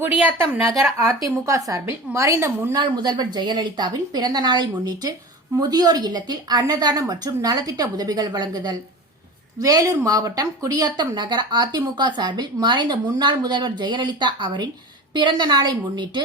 குடியாத்தம் நகர அதிமுக சார்பில் மறைந்த முன்னாள் முதல்வர் ஜெயலலிதாவின் பிறந்த நாளை முன்னிட்டு முதியோர் இல்லத்தில் அன்னதானம் மற்றும் நலத்திட்ட உதவிகள் வழங்குதல். வேலூர் மாவட்டம் குடியாத்தம் நகர அதிமுக சார்பில் மறைந்த முன்னாள் முதல்வர் ஜெயலலிதா அவரின் பிறந்த நாளை முன்னிட்டு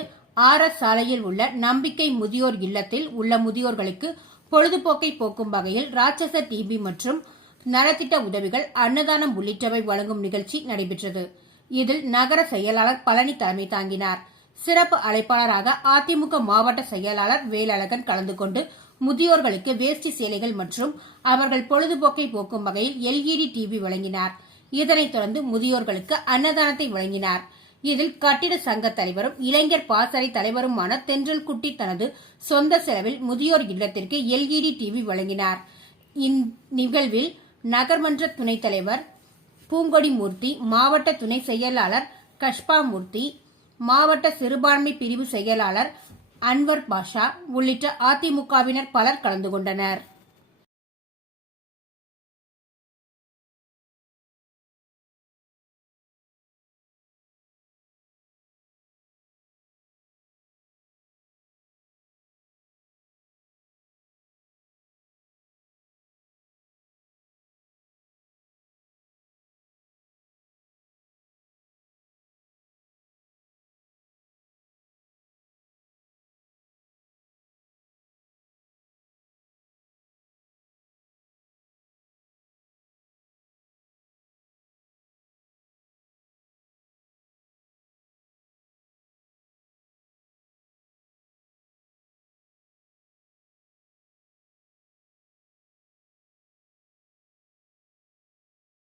ஆர் எஸ் சாலையில் உள்ள நம்பிக்கை முதியோர் இல்லத்தில் உள்ள முதியோர்களுக்கு பொழுதுபோக்கை போக்கும் வகையில் ராட்சச டிபி மற்றும் நலத்திட்ட உதவிகள் அன்னதானம் உள்ளிட்டவை வழங்கும் நிகழ்ச்சி நடைபெற்றது. இதில் நகர செயலாளர் பழனி தலைமை தாங்கினார். சிறப்பு அழைப்பாளராக அதிமுக மாவட்ட செயலாளர் வேலழகன் கலந்து கொண்டு முதியோர்களுக்கு வேஷ்டி சேலைகள் மற்றும் அவர்கள் பொழுதுபோக்கை போக்கும் வகையில் எல்இடி டிவி வழங்கினார். இதனைத் தொடர்ந்து முதியோர்களுக்கு அன்னதானத்தை வழங்கினார். இதில் கட்டிட சங்க தலைவரும் இளைஞர் பாசறை தலைவருமான தென்றல் குட்டி தனது சொந்த செலவில் முதியோர் இல்லத்திற்கு எல்இடி டிவி வழங்கினார். இந்நிகழ்வில் நகர்மன்ற துணைத் தலைவர் பூங்கொடி மூர்த்தி மாவட்ட துணை செயலாளர் கஷ்பா மூர்த்தி மாவட்ட சிறுபான்மை பிரிவு செயலாளர் அன்வர் பாஷா உள்ளிட்ட அதிமுகவினர் பலர் கலந்து கொண்டனர்.